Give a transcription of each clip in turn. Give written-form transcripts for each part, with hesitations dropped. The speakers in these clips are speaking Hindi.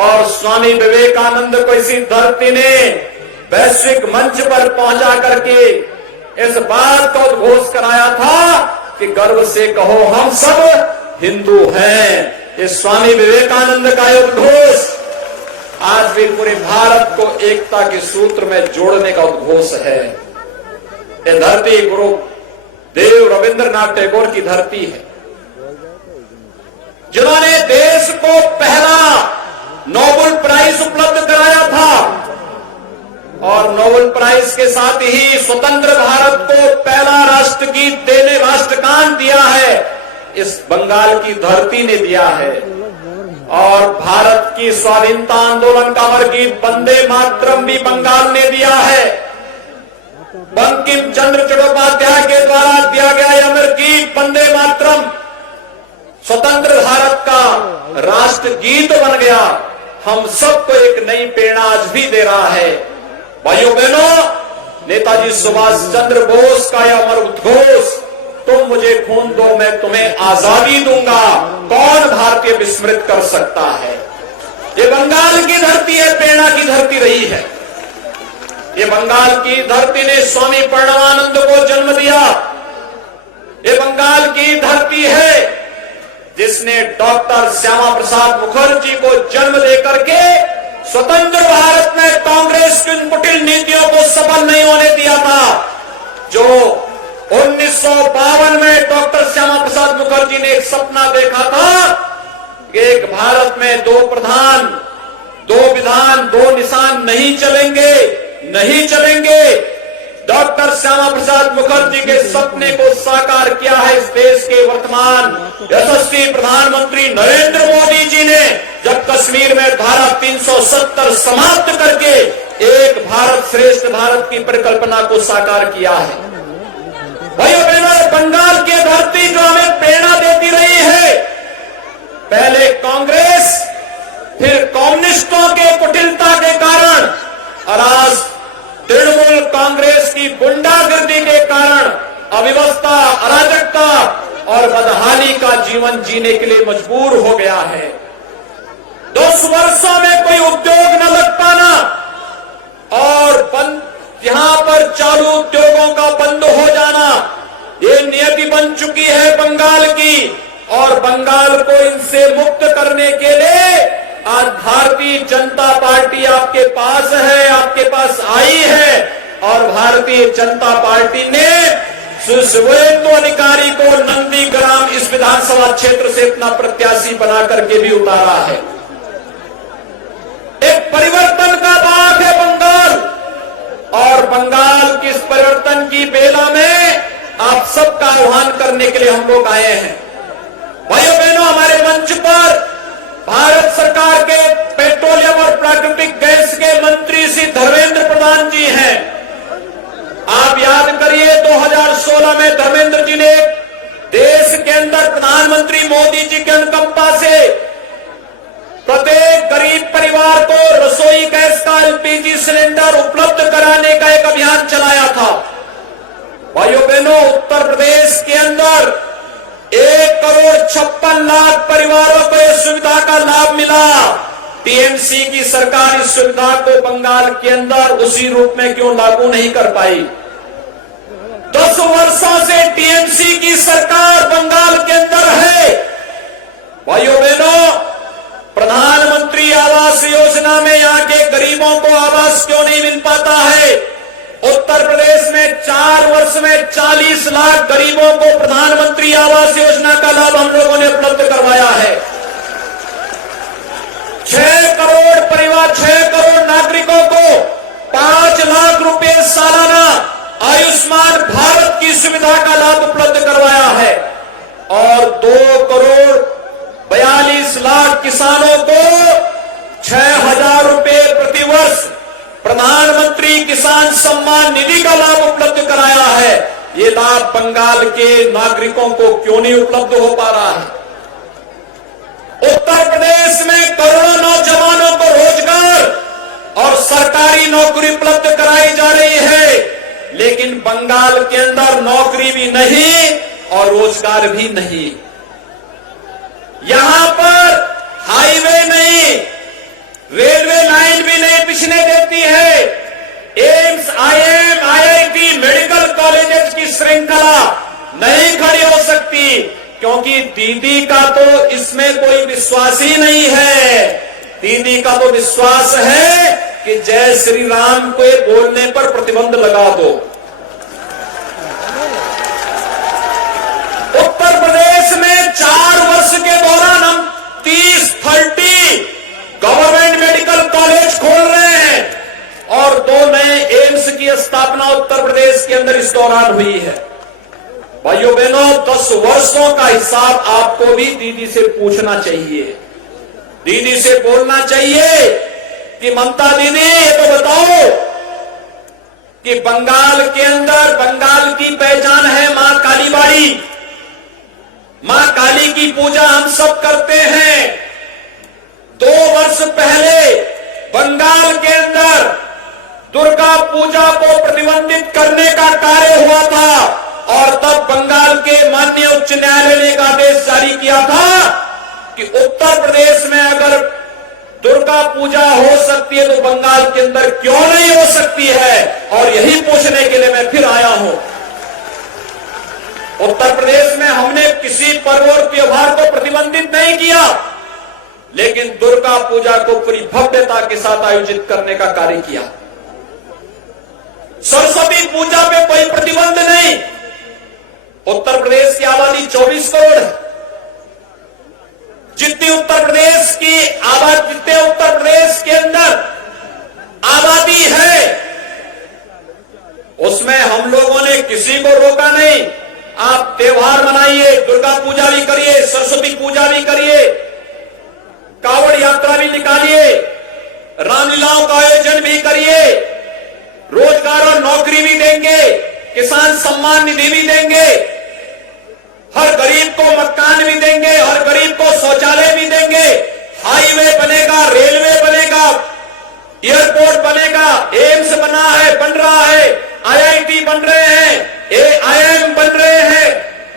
और स्वामी विवेकानंद को इसी धरती ने वैश्विक मंच पर पहुंचा करके इस बात का उद्घोष कराया था कि गर्व से कहो हम सब हिंदू हैं। ये स्वामी विवेकानंद का उद्घोष आज भी पूरे भारत को एकता के सूत्र में जोड़ने का उद्घोष है। ये धरती गुरु देव रविंद्रनाथ टैगोर की धरती है, जिन्होंने देश को पहला नोबेल प्राइज उपलब्ध कराया था और नोबेल प्राइज के साथ ही स्वतंत्र भारत को पहला राष्ट्रगीत देने राष्ट्रगान दिया है, इस बंगाल की धरती ने दिया है। और भारत की स्वाधीनता आंदोलन का अमर गीत वंदे मातरम भी बंगाल ने दिया है। बंकिम चंद्र चट्टोपाध्याय के द्वारा दिया गया अमर गीत वंदे मातरम स्वतंत्र भारत का राष्ट्रगीत बन गया। हम सबको एक नई प्रेरणा आज भी दे रहा है। भाइयों बहनों, नेताजी सुभाष चंद्र बोस का यह अमर उद्घोष, तुम मुझे खून दो मैं तुम्हें आजादी दूंगा, कौन भारतीय विस्मृत कर सकता है। ये बंगाल की धरती है, प्रेरणा की धरती रही है। ये बंगाल की धरती ने स्वामी प्रणवानंद को जन्म दिया। ये बंगाल की धरती है जिसने डॉक्टर श्यामा प्रसाद मुखर्जी को जन्म देकर के स्वतंत्र भारत में कांग्रेस की कुटिल नीतियों को सफल नहीं होने दिया था। जो 1952 में डॉक्टर श्यामा प्रसाद मुखर्जी ने एक सपना देखा था कि एक भारत में दो प्रधान, दो विधान, दो निशान नहीं चलेंगे, नहीं चलेंगे। डॉक्टर श्यामा प्रसाद मुखर्जी के सपने को साकार किया है इस देश के वर्तमान यशस्वी प्रधानमंत्री नरेंद्र मोदी जी ने, जब कश्मीर में धारा 370 समाप्त करके एक भारत श्रेष्ठ भारत की परिकल्पना को साकार किया है। भाइयों बहनों, बंगाल की धरती जो हमें प्रेरणा देती रही है, पहले कांग्रेस फिर कम्युनिस्टों के कुटिलता के कारण और आज तृणमूल कांग्रेस की गुंडागर्दी के कारण अव्यवस्था, अराजकता और बदहाली का जीवन जीने के लिए मजबूर हो गया है। 10 वर्षों में कोई उद्योग न लग पाना और यहां पर चालू उद्योगों का बंद हो जाना, ये नियति बन चुकी है बंगाल की। और बंगाल को इनसे मुक्त करने के लिए आज भारतीय जनता पार्टी आपके पास है, आपके पास आई है। और भारतीय जनता पार्टी ने सुवेंदु अधिकारी को नंदीग्राम इस विधानसभा क्षेत्र से अपना प्रत्याशी बना करके भी उतारा है। एक परिवर्तन का बाग है बंगाल, और बंगाल की इस परिवर्तन की बेला में आप सबका आह्वान करने के लिए हम लोग आए हैं। भाइयों बहनों, हमारे मंच पर भारत सरकार के पेट्रोलियम और प्राकृतिक गैस के मंत्री श्री धर्मेंद्र प्रधान जी हैं। आप याद करिए 2016 में धर्मेंद्र जी ने देश के अंदर प्रधानमंत्री मोदी जी के अनुकंपा से प्रत्येक गरीब परिवार को रसोई गैस का एलपीजी सिलेंडर उपलब्ध कराने का एक अभियान चलाया था। भाइयों बहनों, उत्तर प्रदेश के अंदर 1,56,00,000 परिवारों को इस सुविधा का लाभ मिला। टीएमसी की सरकार इस सुविधा को बंगाल के अंदर उसी रूप में क्यों लागू नहीं कर पाई? 10 वर्षों से टीएमसी की सरकार बंगाल के अंदर है। भाइयों बहनों, प्रधानमंत्री आवास योजना में यहाँ के गरीबों को आवास क्यों नहीं मिल पाता है? उत्तर प्रदेश में 4 वर्ष में 40 लाख गरीबों को प्रधानमंत्री आवास योजना का लाभ हम लोगों ने उपलब्ध करवाया है। 6 करोड़ परिवार, 6 करोड़ नागरिकों को 5 लाख रुपए सालाना आयुष्मान भारत की सुविधा का लाभ उपलब्ध करवाया है। और 2 करोड़ 42 लाख किसानों को 6,000 रुपए प्रतिवर्ष प्रधानमंत्री किसान सम्मान निधि का लाभ उपलब्ध कराया है। ये लाभ बंगाल के नागरिकों को क्यों नहीं उपलब्ध हो पा रहा है? उत्तर प्रदेश में करोड़ों नौजवानों को रोजगार और सरकारी नौकरी उपलब्ध कराई जा रही है, लेकिन बंगाल के अंदर नौकरी भी नहीं और रोजगार भी नहीं। यहां पर हाईवे नहीं, श्रृंखला नहीं खड़ी हो सकती, क्योंकि दीदी का तो इसमें कोई विश्वास ही नहीं है। दीदी का तो विश्वास है कि जय श्री राम को बोलने पर प्रतिबंध लगा दो। उत्तर प्रदेश में 4 वर्ष के दौरान हम 30 गवर्नमेंट मेडिकल कॉलेज खोल रहे हैं और 2 नए एम्स की स्थापना उत्तर प्रदेश के अंदर इस दौरान हुई है। भाइयों बहनों, 10 वर्षों का हिसाब आपको भी दीदी से पूछना चाहिए, दीदी से बोलना चाहिए कि ममता दीदी ये तो बताओ कि बंगाल के अंदर, बंगाल की पहचान है मां काली बाड़ी, मां काली की पूजा हम सब करते हैं। 2 वर्ष पहले बंगाल के अंदर दुर्गा पूजा को प्रतिबंधित करने का कार्य हुआ था और तब बंगाल के माननीय उच्च न्यायालय ने एक आदेश जारी किया था कि उत्तर प्रदेश में अगर दुर्गा पूजा हो सकती है तो बंगाल के अंदर क्यों नहीं हो सकती है। और यही पूछने के लिए मैं फिर आया हूं। उत्तर प्रदेश में हमने किसी पर्व और त्योहार को प्रतिबंधित नहीं किया, लेकिन दुर्गा पूजा को पूरी भव्यता के साथ आयोजित करने का कार्य किया। सरस्वती पूजा पे कोई प्रतिबंध नहीं। उत्तर प्रदेश की आबादी 24 करोड़ है। जितनी उत्तर प्रदेश की आबादी, जितने उत्तर प्रदेश के अंदर आबादी है, उसमें हम लोगों ने किसी को रोका नहीं। आप त्योहार मनाइए, दुर्गा पूजा भी करिए, सरस्वती पूजा भी करिए, कावड़ यात्रा भी निकालिए, रामलीलाओं का आयोजन भी करिए, रोजगार और नौकरी भी देंगे, किसान सम्मान निधि भी देंगे, हर गरीब को मकान भी देंगे, हर गरीब को शौचालय भी देंगे, हाईवे बनेगा, रेलवे बनेगा, एयरपोर्ट बनेगा, एम्स बना है, बन रहा है, आईआईटी बन रहे हैं, एआईएम बन रहे हैं,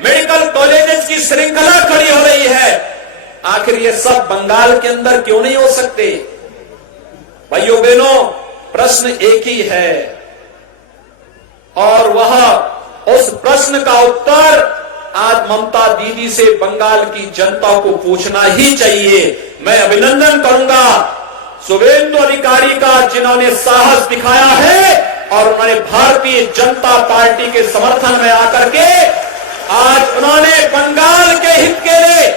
मेडिकल कॉलेजेस की श्रृंखला खड़ी हो रही है। आखिर ये सब बंगाल के अंदर क्यों नहीं हो सकते? भाइयों बहनों, प्रश्न एक ही है और वह उस प्रश्न का उत्तर आज ममता दीदी से बंगाल की जनता को पूछना ही चाहिए। मैं अभिनंदन करूंगा शुभेंदु अधिकारी का, जिन्होंने साहस दिखाया है और उन्होंने भारतीय जनता पार्टी के समर्थन में आकर के आज उन्होंने बंगाल के हित के लिए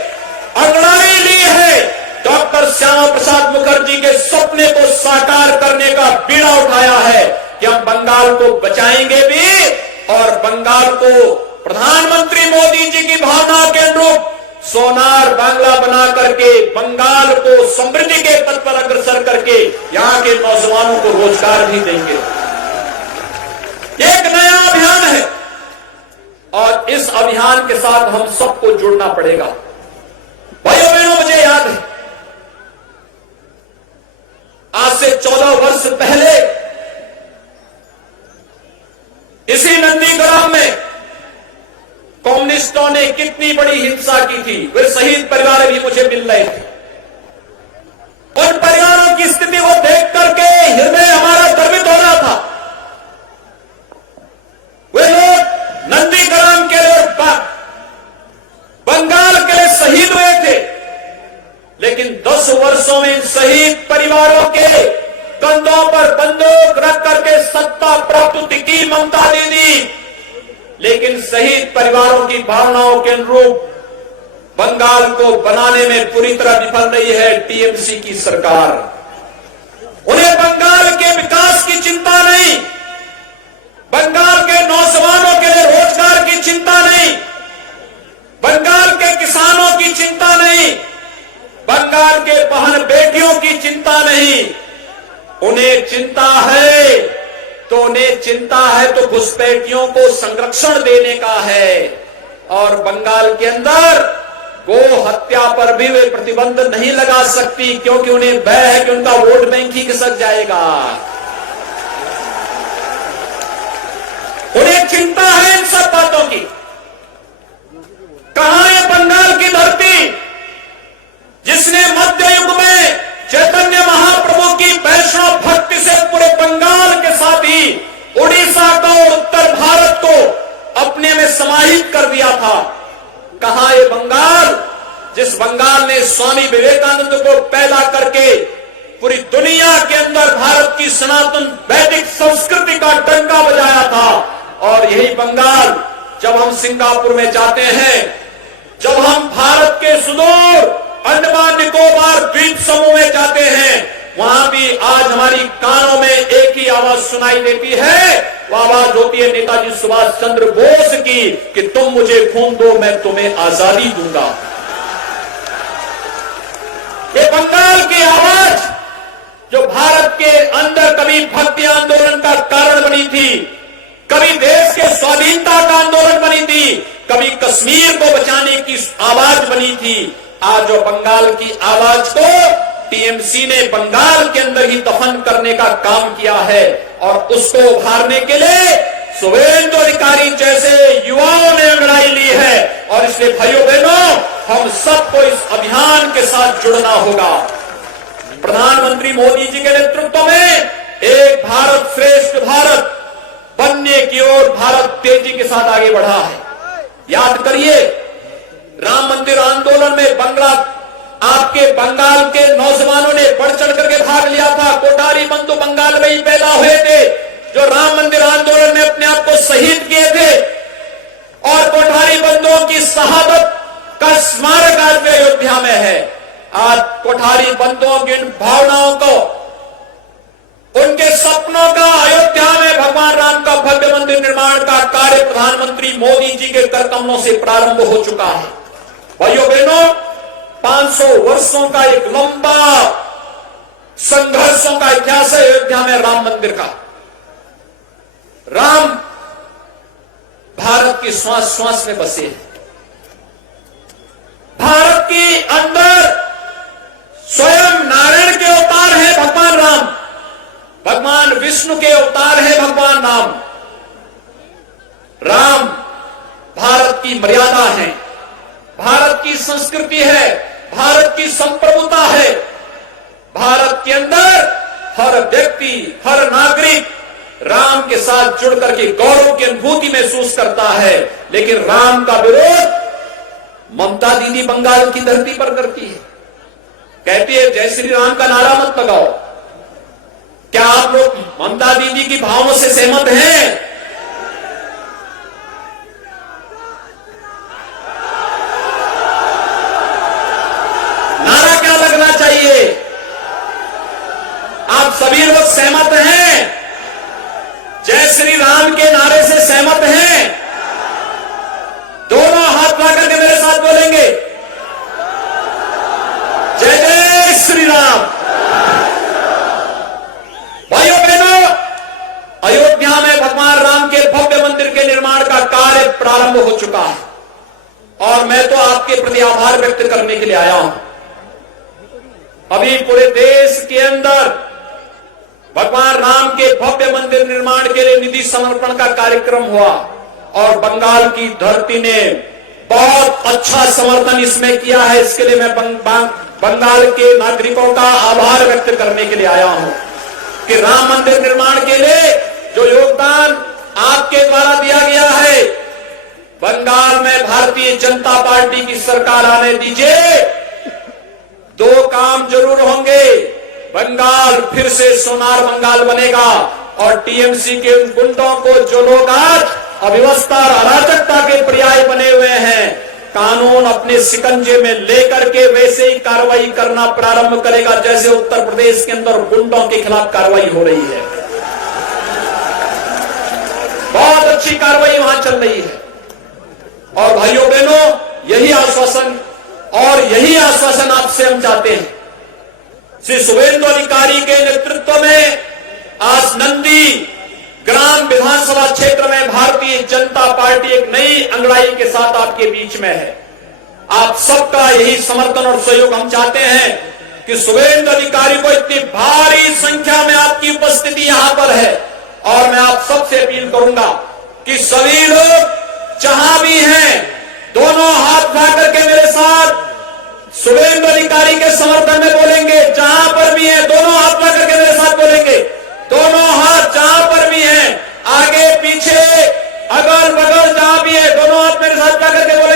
अगुवाई ली है। डॉक्टर श्यामा प्रसाद मुखर्जी के सपने को साकार करने का बीड़ा उठाया है कि हम बंगाल को बचाएंगे भी और बंगाल को प्रधानमंत्री मोदी जी की भावना के अनुरूप सोनार बांग्ला बना करके बंगाल को समृद्धि के पथ पर अग्रसर करके यहां के नौजवानों को रोजगार भी देंगे। एक नया अभियान है और इस अभियान के साथ हम सबको जुड़ना पड़ेगा। भाइयों बहनों, मुझे याद है आज से 14 वर्ष पहले इसी नंदीग्राम में कम्युनिस्टों ने कितनी बड़ी हिंसा की थी। वे शहीद परिवार भी मुझे मिल रहे थे। उन परिवारों की स्थिति को देख करके हृदय हमारा गर्वित हो रहा था। वे लोग नंदीग्राम के लोग बंगाल के लिए शहीद हुए थे, लेकिन 10 वर्षों में शहीद परिवारों के कंधों पर बंदूक रख करके सत्ता प्राप्त की ममता दीदी, लेकिन शहीद परिवारों की भावनाओं के अनुरूप बंगाल को बनाने में पूरी तरह विफल रही है टीएमसी की सरकार। उन्हें बंगाल के विकास की चिंता नहीं, बंगाल के नौजवानों के लिए रोजगार की चिंता नहीं, बंगाल के किसानों की चिंता नहीं, बंगाल के बहन बेटियों की चिंता नहीं। उन्हें चिंता है तो घुसपैठियों को संरक्षण देने का है। और बंगाल के अंदर गो हत्या पर भी वे प्रतिबंध नहीं लगा सकती, क्योंकि उन्हें भय है कि उनका वोट बैंक ही खिसक जाएगा। उन्हें चिंता है इन सब बातों की। कहां है बंगाल की धरती जिसने मध्य युग में चैतन्य महाप्रभु की वैष्णव भक्ति से पूरे बंगाल के साथ ही उड़ीसा को और उत्तर भारत को अपने में समाहित कर दिया था। कहां ये बंगाल, जिस बंगाल ने स्वामी विवेकानंद को पैदा करके पूरी दुनिया के अंदर भारत की सनातन वैदिक संस्कृति का डंका बजाया था। और यही बंगाल जब हम सिंगापुर में जाते हैं, जब हम भारत के सुदूर अंडमान निकोबार द्वीप समूह में जाते हैं, वहां भी आज हमारी कानों में एक ही आवाज सुनाई देती है। वो आवाज होती है नेताजी सुभाष चंद्र बोस की कि तुम मुझे खून दो, मैं तुम्हें आजादी दूंगा। ये बंगाल की आवाज जो भारत के अंदर कभी भक्ति आंदोलन का कारण बनी थी, कभी देश के स्वाधीनता का आंदोलन बनी थी, कभी कश्मीर को बचाने की आवाज बनी थी, आज जो बंगाल की आवाज को टीएमसी ने बंगाल के अंदर ही दफन करने का काम किया है। और उसको उभारने के लिए शुभेंदु अधिकारी जैसे युवाओं ने अंगड़ाई ली है। और इसलिए भाइयों बहनों, हम सबको इस अभियान के साथ जुड़ना होगा। प्रधानमंत्री मोदी जी के नेतृत्व में एक भारत श्रेष्ठ भारत बनने की ओर भारत तेजी के साथ आगे बढ़ा है। याद करिए, राम मंदिर आंदोलन में आपके बंगाल के नौजवानों ने बढ़ चढ़ करके भाग लिया था। कोठारी बंधु बंगाल में ही पैदा हुए थे, जो राम मंदिर आंदोलन में अपने आप को शहीद किए थे। और कोठारी बंधुओं की शहादत का स्मारक आज अयोध्या में है। आज कोठारी बंधुओं की इन भावनाओं को, उनके सपनों का अयोध्या में भगवान राम का भव्य मंदिर निर्माण का कार्य प्रधानमंत्री मोदी जी के कर कमलों से प्रारंभ हो चुका है। भाइयों बहनों, 500 वर्षों का एक लंबा संघर्षों का इतिहास है अयोध्या में राम मंदिर का। राम भारत की श्वास श्वास में बसे हैं। भारत के अंदर स्वयं नारायण के अवतार है भगवान राम, भगवान विष्णु के अवतार है भगवान राम। राम भारत की मर्यादा है, भारत की संस्कृति है, भारत की संप्रभुता है। भारत के अंदर हर व्यक्ति, हर नागरिक राम के साथ जुड़ करके गौरव की अनुभूति महसूस करता है। लेकिन राम का विरोध ममता दीदी बंगाल की धरती पर करती है। कहती है जय श्री राम का नारा मत लगाओ। क्या आप लोग ममता दीदी की भावों से सहमत हैं? नारा क्या लगना चाहिए? आप सभी लोग सहमत हैं? जय श्री राम के नारे से सहमत हैं? दोनों हाथ ला करके मेरे साथ बोलेंगे, जय जय श्री राम। भाइयों बहनों, अयोध्या में भगवान राम के भव्य मंदिर के निर्माण का कार्य प्रारंभ हो चुका है। और मैं तो आपके प्रति आभार व्यक्त करने के लिए आया हूं। अभी पूरे देश के अंदर भगवान राम के भव्य मंदिर निर्माण के लिए निधि समर्पण का कार्यक्रम हुआ और बंगाल की धरती ने बहुत अच्छा समर्थन इसमें किया है। इसके लिए मैं बंगाल के नागरिकों का आभार व्यक्त करने के लिए आया हूं कि राम मंदिर निर्माण के लिए जो योगदान आपके द्वारा दिया गया है, बंगाल में भारतीय जनता पार्टी की सरकार आने दीजिए, दो काम जरूर होंगे। बंगाल फिर से सोनार बंगाल बनेगा और टीएमसी के उन गुंडों को, जो लोग आज अव्यवस्था और अराजकता के पर्याय बने हुए हैं, कानून अपने शिकंजे में लेकर के वैसे ही कार्रवाई करना प्रारंभ करेगा जैसे उत्तर प्रदेश के अंदर गुंडों के खिलाफ कार्रवाई हो रही है। बहुत अच्छी कार्रवाई वहां चल रही है। और भाइयों बहनों, यही आश्वासन आपसे हम चाहते हैं। श्री शुभेंदु अधिकारी के नेतृत्व में आज नंदी ग्राम विधानसभा क्षेत्र में भारतीय जनता पार्टी एक नई अंगड़ाई के साथ आपके बीच में है। आप सबका यही समर्थन और सहयोग हम चाहते हैं कि शुभेंदु अधिकारी को इतनी भारी संख्या में आपकी उपस्थिति यहां पर है। और मैं आप सबसे अपील करूंगा कि सभी लोग जहां भी हैं, दोनों हाथ उठा करके मेरे साथ शुभेंदु अधिकारी के समर्थन में बोलेंगे। जहां पर भी है, दोनों हाथ उठा करके मेरे साथ बोलेंगे। दोनों हाथ जहां पर भी हैं, आगे पीछे अगल बगल जहां करके बोले